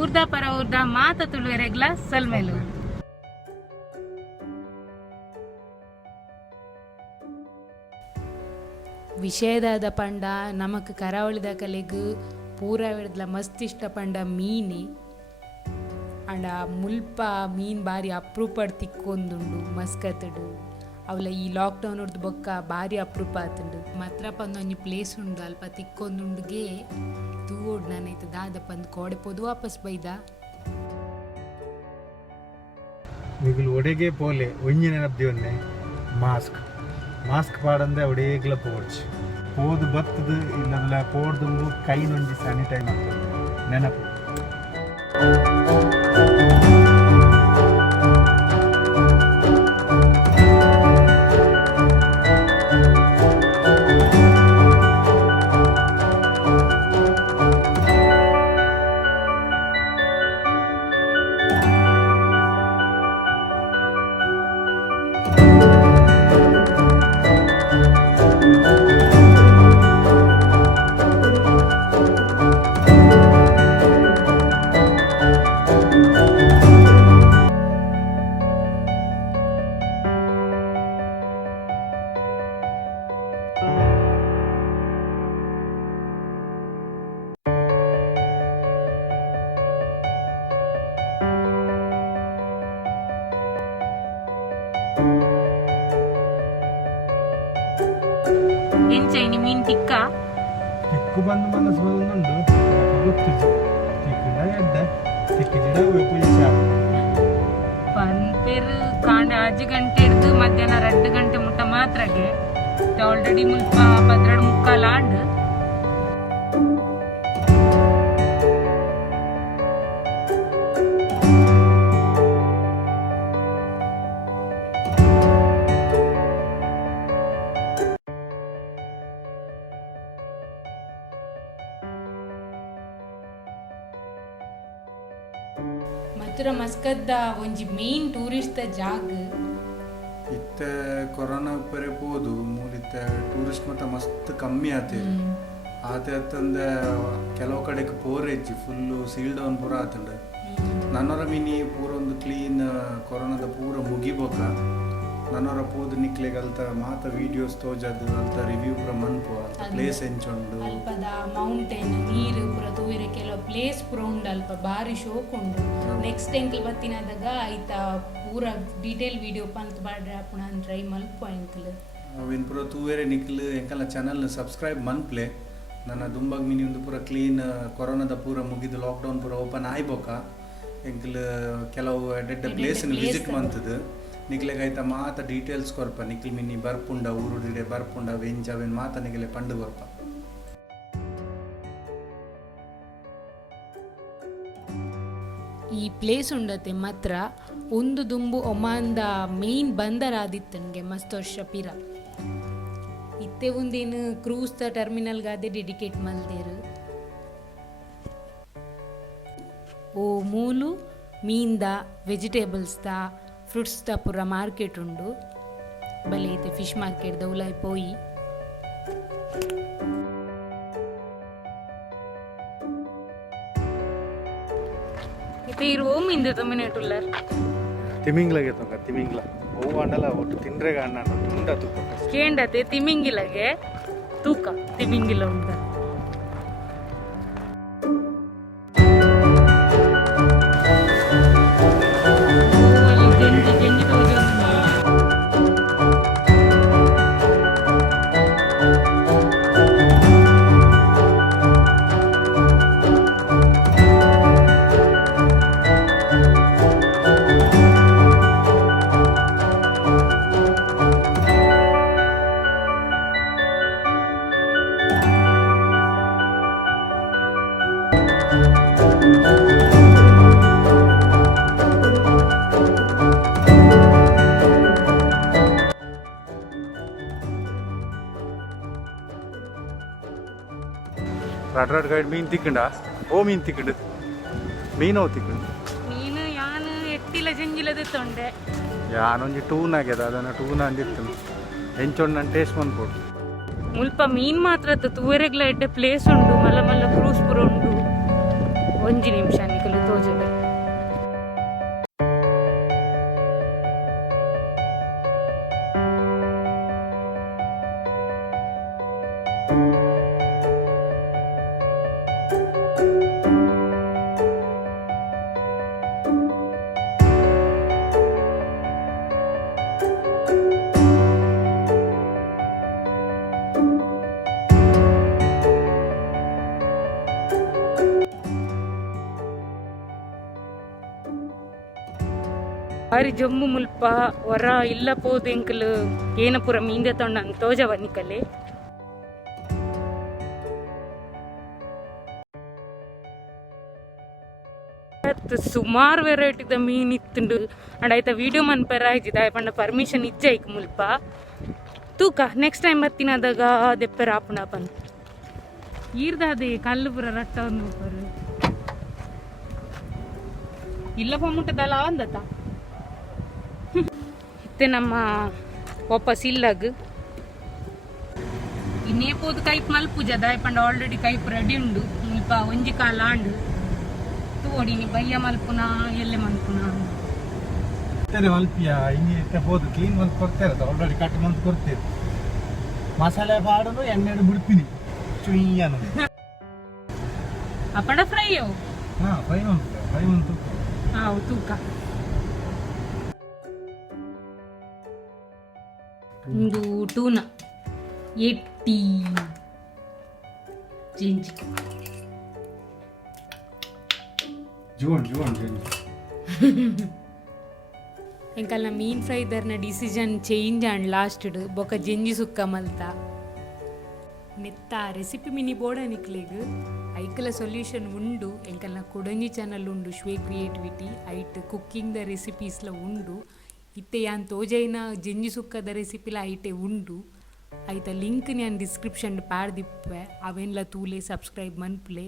ಊರ್ದ ಪರ ಊರ್ದ ಮಾತ ತುಳುವೆರೆಗ್ಲ ಸಲ್ಮೇಲು ವಿಷಯದಾದ ಪಂಡ ನಮಕ್ ಕರಾವಳಿದ ಕಲೆಗ್ ಪೂರ ಹಿಡ್ದಲ ಮಸ್ತ್ ಇಷ್ಟ ಪಂಡ ಮೀನೆ ಅಂಡ ಮುಲ್ಪ ಮೀನ್ ಬಾರಿ ಅಪ್ರೂಪಡ್ ತಿಕ್ಕೊಂದುಂಡು ಮಸ್ಕತ್ಡು ಅವಲ ಈ ಲಾಕ್ಡೌನ್ ಹೊಡ್ದು ಬೊಕ್ಕ ಬಾರಿ ಅಪ್ರೂಪ ಆತುಂಡು ಮಾತ್ರ ಪಂದ್ ಒಂಜಿ ಪ್ಲೇಸ್ ಉಂಡು ಅಲ್ಪ ತಿಕ್ಕೊಂದುಂಡುಗೆ ತೂವೋಡು ನಾನೈತೆ ದಾದ ಪಂದ್ ಕೋಡೆ ಪೋದು ವಾಪಸ್ ಬೈದ ನಿಗುಲು ಒಡೆಗೆ ಪೋಲೆ ಒಂಜಿ ನೆನಪ್ದಿವನ್ನೆ ಮಾಸ್ಕ್ ಪಾಡಂದೆ ಒಡೆಗ್ಲ ಪೋಡ್ಚು ಪೋದು ಬತ್ತದು ಇಲ್ಲಂದ್ರೆ ಪೋಡ್ದುಂಡು ಕೈನೊಂಜಿ ಸ್ಯಾನಿಟೈಸ್ ಮಾಡ್ತಾರೆ ನೆನಪು ಎಂಚೈನಿ ಮೀನ್ ಟಿಕ್ಕ ಟಿಕ್ಕು ಬಂದು ಮನಸ್ಸು ಬಂದುಂಡು ಗೊತ್ತಿದ್ದು ಟಿಕ್ಕಿನ ಎಡ್ಡ ಟಿಕ್ಕಿನ ಉಪಯೋಗ ಪನ್ಪೇರು ಕಾಂಡ 5 ಗಂಟೆ ಹಿಡ್ದು ಮಧ್ಯಾಹ್ನ 2 ಗಂಟೆ ಮುಟ್ಟ ಮಾತ್ರಗೆ ಆಲ್ರೆಡಿ ಮುಲ್ಪ 12:45 ಆಂಡ್ ಮಥುರ ಮಸ್ಕತ್ದ ಒಂಜಿ ಮೇನ್ ಟೂರಿಸ್ಟ್ ಜಾಗ ಇತ್ತ ಕೊರೋನಾ ಪರೆ ಪೋದು ಮೂಲಿತ್ತ ಟೂರಿಸ್ಟ್ ಮತ್ತ ಮಸ್ತ್ ಕಮ್ಮಿ ಆತೇರು ಆತಂದ ಕೆಲವು ಕಡೆಗೆ ಪೋರೆಜ್ಜಿ ಫುಲ್ಲು ಸೀಲ್ ಡೌನ್ ಪೂರ ಆತಂಡ ನನ್ನೊರ ಮಿನಿ ಪೂರ ಒಂದು ಕ್ಲೀನ್ ಕೊರೋನಾದ ಪೂರ ಮುಗಿಬೋಕ ನನ್ನೊರ ಪೋದು ನಿಕ್ಲೆಗಲ್ತ ಮಾತ ವಿಡಿಯೋಸ್ ತೋಜದು ಅಂತ ರಿವ್ಯೂ ಪೂರ ಮನ್ಪು ಪ್ಲೇಸ್ ಎಂಚುಂಡು ಅಲ್ಪದ ಮೌಂಟೇನ್ ನೀರು ಪೂರ ತೂವೆರೆ ಕೆಲವು ಪ್ಲೇಸ್ ಪೂರ ಉಂಡು ಅಲ್ಪ ಬಾರಿ ಶೋಕ್ ಉಂಡು ನೆಕ್ಸ್ಟ್ ಎಂಕಲ್ ಬತ್ತಿನದಾಗ ಐತ ಪೂರ ಡೀಟೇಲ್ ವಿಡಿಯೋ ಪಂತ್ ಬಾಡ್ರೆ ಅಪ್ಪಣ ಟ್ರೈ ಮಲ್ಪ ಎಂಕಲ್ ಅವಿನ್ ಪೂರ ತೂವೆರೆ ನಿಕ್ಲು ಎಂಕಲ್ನ ಚಾನಲ್ ಸಬ್ಸ್ಕ್ರೈಬ್ ಮನ್ಪ್ಲೆ ನನ್ನ ದುಂಬಗ್ ಮಿನಿ ಒಂದು ಪೂರ ಕ್ಲೀನ್ ಕೊರೋನಾದ ಪೂರ ಮುಗಿದು ಲಾಕ್ಡೌನ್ ಪೂರ ಓಪನ್ ಆಯ್ಬೋಕ ಎಂಕಲ್ ಕೆಲವು ಎಡ್ಡೆಡ್ಡ ಪ್ಲೇಸ್ ವಿಸಿಟ್ ಮಂತದು ನಿಕ್ಲೆಗೈತ ಮಾತ ಡೀಟೇಲ್ಸ್ ಕೊರ್ಪ ನಿಕ್ಲ್ ಮಿನಿ ಬರ್ಪುಂಡ ಊರುಡಿಡೆ ಬರ್ಪುಂಡ ವೆಂಚ ಅವೆನ್ ಮಾತ ನಿಗಲೆ ಪಂಡು ಕೊರ್ಪ ಈ ಪ್ಲೇಸ್ ಉಂಡತೆ ಮಾತ್ರ ಒಂದು ದುಂಬು ಒಮಾನ್ದ ಮೇನ್ ಬಂದರ್ ಆದಿತ್ತನ್ಗೆ ಮಸ್ತ್ ವರ್ಷ ಪಿರ ಇತ್ತೆ ಒಂದೇನು ಕ್ರೂಸ್ ದ ಟರ್ಮಿನಲ್ಗಾದೆ ಡೆಡಿಕೇಟ್ ಮಲ್ದೇರು ಓ ಮೂಲು ಮೀನ್ದ ವೆಜಿಟೇಬಲ್ಸ್ದ ಫ್ರೂಟ್ಸ್ದ ಪೂರ ಮಾರ್ಕೆಟ್ ಉಂಡು ಬಲೆ ಐತೆ ಫಿಶ್ ಮಾರ್ಕೆಟ್ ದೌಲಾಯ್ ಪೋಯಿ ಇತ್ತೆ ಇರು ಓಮ್ ಇಂದ ತಮಿನೇಟುಲ್ಲರ್ ತಿಮಿಂಗ್ಲಗೆ ತೊಂಗ ತಿಮಿಂಗ್ಲ ಓ ಅಂಡಲ ಒಟ್ಟು ತಿಂಡ್ರೆಗ ಅಣ್ಣ ತುಂಡ ತೂಕ ಕೇಂಡತೆ ತಿಮಿಂಗಿಲಗೆ ತೂಕ ತಿಮಿಂಗಿಲ ಉಂಟ ರಡ್ ಗೈಡ್ ಮೀನ್ ತಿಕ್ಕಂಡ ಓ ಮೀನ್ ತಿಕ್ಕಂಡು ಮೀನೋ ತಿಕ್ಕಂಡು ಮೀನು ಯಾನು ಎಟ್ಟಿಲ ಜಂಜಿಲದ ತೊಂಡೆ ಯಾನೊಂಜಿ ಟೂನ್ ಆಗ್ಯದ ಅದನ್ನು ಟೂನ್ ಅಂದಿತ್ತು ಹೆಂಚೊಂಡು ನಾನು ಟೇಸ್ಟ್ ಮಾಡ್ಬೋದು ಮುಲ್ಪ ಮೀನ್ ಮಾತ್ರ ತೂವೆರೆಗ್ಲ ಎಡ್ಡೆ ಪ್ಲೇಸ್ ಉಂಡು ಮಲ್ಲ ಮಲ್ಲ ಕ್ರೂಸ್ ಪುರ ಉಂಡು 1 ನಿಮಿಷ ನಿಕಲು ತೋಜದೆ ಬಾರಿ ಜಮ್ಮು ಮುಲ್ಪ ಹೊರ ಇಲ್ಲ ಪೋದು ಎಂಕಲು ಏನಪುರ ಮೀಂದೆ ತೊಂಡ ತೋಜವ ನಿಕಲೆ ಸುಮಾರು ವೆರೈಟಿದ ಮೀನ್ ಇತ್ತುಂಡು ಅಂಡ್ ಆಯ್ತ ವಿಡಿಯೋ ಮನ್ಪರ ಆಯ್ತು ದಾಯಪಂಡ ಪರ್ಮಿಷನ್ ಇಜ್ಜೈಕ್ ಮುಲ್ಪ ತೂಕ ನೆಕ್ಸ್ಟ್ ಟೈಮ್ ಬರ್ತೀನದಾಗ ದೆಪ್ಪರ ಆಪುಂಡ ಪನ್ ಈರ್ದಾದೆ ಕಲ್ಲು ಪುರ ರಟ್ಟ ಒಂದು ಬರು ಇಲ್ಲ ಪಮ್ಮುಟ್ಟದಲ್ಲ ಅಂದತ್ತ ಇತ್ತೆ ನಮ್ಮ ವಾಪಸ್ ಇಲ್ಲಗ್ ಇನ್ನೇ ಪೋದು ಕೈಪ್ ಮಲ್ಪುಜ ದಾಯಪಂಡ ಆಲ್ರೆಡಿ ಕೈಪ್ ರೆಡಿ ಉಂಡು ಮುಲ್ಪ ಒಂಜಿ ಕಾಲ ಆಂಡು ತೋಡಿನಿ ಬಯ್ಯ ಮಲ್ಪುನ ಎಲ್ಲೆ ಮಲ್ಪುನ ಮಲ್ಪಿಯ ಹಿಂಗೆ ಹೋದು ಕ್ಲೀನ್ ಮಲ್ಪ್ ಕೊಡ್ತಾರೆ ಆಲ್ರೆಡಿ ಕಟ್ ಮಂತ್ ಕೊಡ್ತೀರಿ ಮಸಾಲೆ ಪಾಡೋದು ಎಣ್ಣೆ ಬಿಡ್ತೀನಿ ಚುಯ್ಯನು ಅಪ್ಪಡ ಫ್ರೈ ಅವು ಹಾಂ ಫ್ರೈ ಉಂಟು ಹಾವು ತೂಕ ಒಂದು ಟೂನ 80 ಚೇಂಜ್ ಜೋನ್ ಎಂಕಲ್ನ ಮೀನ್ ಫ್ರೈ ದರ್ನ ಡಿಸಿಷನ್ ಚೇಂಜ್ ಆಂಡ್ ಲಾಸ್ಟ್ ಬೊಕ ಜೆಂಜಿ ಸುಕ್ಕ ಮಲ್ತ ನೆತ್ತ ರೆಸಿಪಿ ಮಿನಿ ಬೋರ್ಡ ನಿಕ್ಲೆಗ್ ಐಕಲ ಸೊಲ್ಯೂಷನ್ ಉಂಡು ಎಂಕಲ್ನ ಕೊಡಂಜಿ ಚಾನಲ್ ಉಂಡು ಶ್ವೇ ಕ್ರಿಯೇಟಿವಿಟಿ ಐಟ್ ಕುಕ್ಕಿಂಗ್ ದ ರೆಸಿಪೀಸ್ಲ ಉಂಡು ಇತ್ತೆ ಯಾನ್ ತೋಜೈನ ಜೆಂಜಿ ಸುಕ್ಕದ ರೆಸಿಪಿಲ ಐಟೆ ಉಂಡು ಐತ ಲಿಂಕ್ ನಾನು ಡಿಸ್ಕ್ರಿಪ್ಷನ್ ಪಾಡ್ದಿಪ್ಪೆ ಅವೆನ್ಲ ತೂಲೆ ಸಬ್ಸ್ಕ್ರೈಬ್ ಮನ್ಪುಲೆ